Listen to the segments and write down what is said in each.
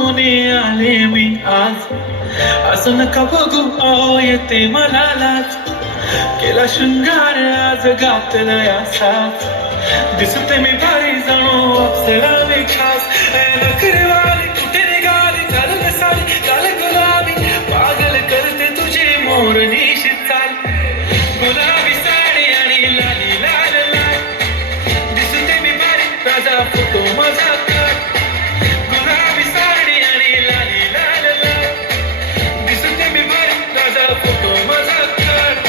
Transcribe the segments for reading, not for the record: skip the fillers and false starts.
पाहुणे आले मी आज. असं नका बघू येते मला लाज. केला शृंगार आज घातला असाच. दिसते मी भारी जणू अप्सरा मी खास. नखरेवाली कुठे निघाली घालून साडी काल गुलाबी. पागल करते तुझी मोरनीशी चाल. गुलाबी साडी आणि लाली लाल लाल. दिसते मी भारी राजा फोटो माझा काढ. गुलाबी साडी आणि लाली लाल लाल. दिसते मी भारी राजा फोटो माझा काढ.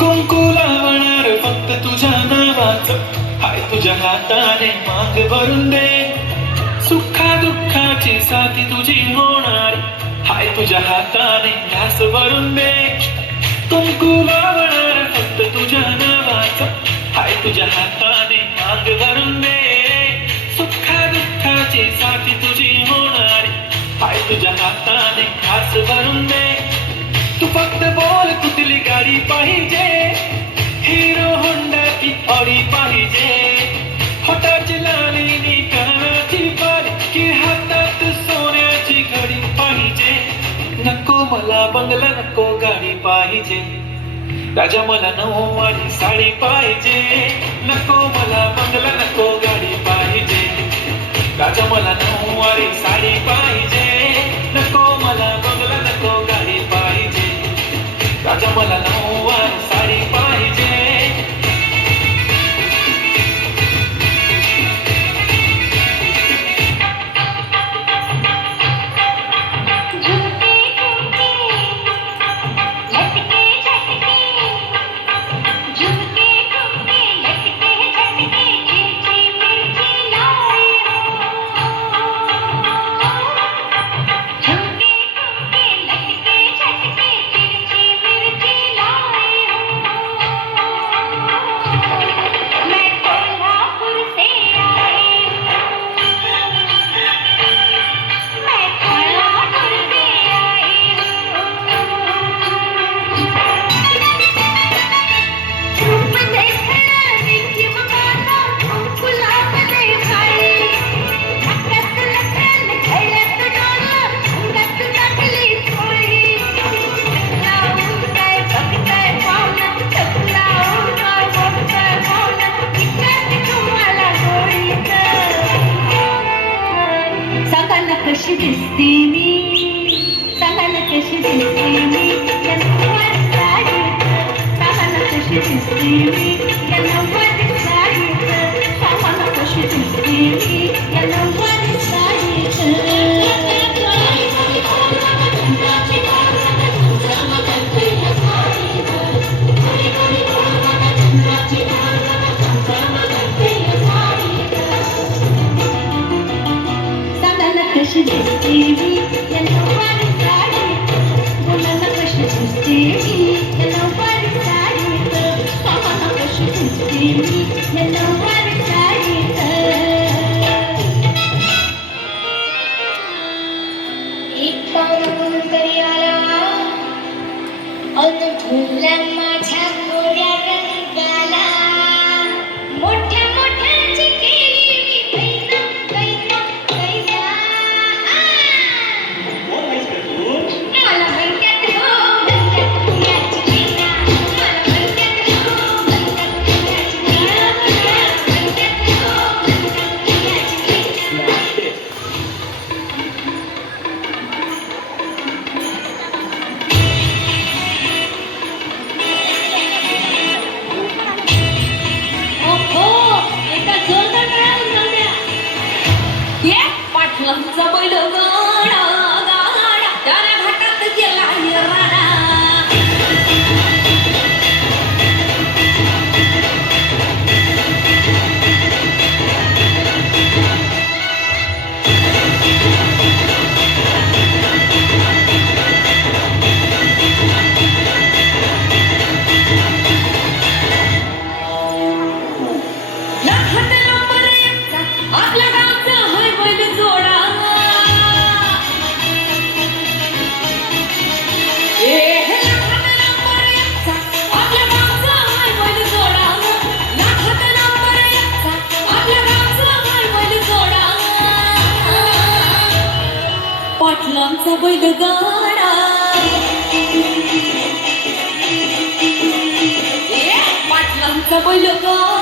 कुंकू लावणार फक्त तुझ्या नावाचं. हाय तुझ्या हाताने माग भरून दे. सुखा दुःखाची साथी तुझी होणार. हाय तुझ्या हाताने घास भरून दे. कुंकू लावणार फक्त तुझ्या नावाचं. हाय तुझ्या हाताने माग भरून दे. सुखा दुःखाची साथी तुझी होणार. हाय तुझ्या हाताने घास भरून दे. तू फक्त बोल कुठली गाडी पाहिजे. हिरो होंडा की ऑडी पाहिजे. होटाची लाली कानाची बाली की हातात सोन्याची घडी पाहिजे. नको मला बंगला नको गाडी पाहिजे. राजा मला नऊवारी साडी पाहिजे. नको मला बंगला नको गाडी पाहिजे. राजा मला नऊवारी साडी पाहिजे. नको मला बंगला नको गाडी पाहिजे. राजा मला नऊवारी साडी पाहिजे. कशी दिसते मी. सांगा ना कशी दिसते मी या नऊवारी साडीत. सांगा ना कशी दिसते मी या नऊवारी साडीत. सांगा ना कशी दिसते मी या नऊवारी साडीत. कशी दिसते मी या नऊवारी साडीत. बोला ना कशी दिसते मी या नऊवारी साडीत. सांगा ना कशी दिसते मी या नऊवारी साडीत. एक पाहुणा म्हणून तरी आला अन फुलला माझ्या गोऱ्या रंगाला. मोठ्या मोठ्यांची केली मी कैना कैना कैना. पाटलांचा बैलगाडा पाटलांचा बैलगाडा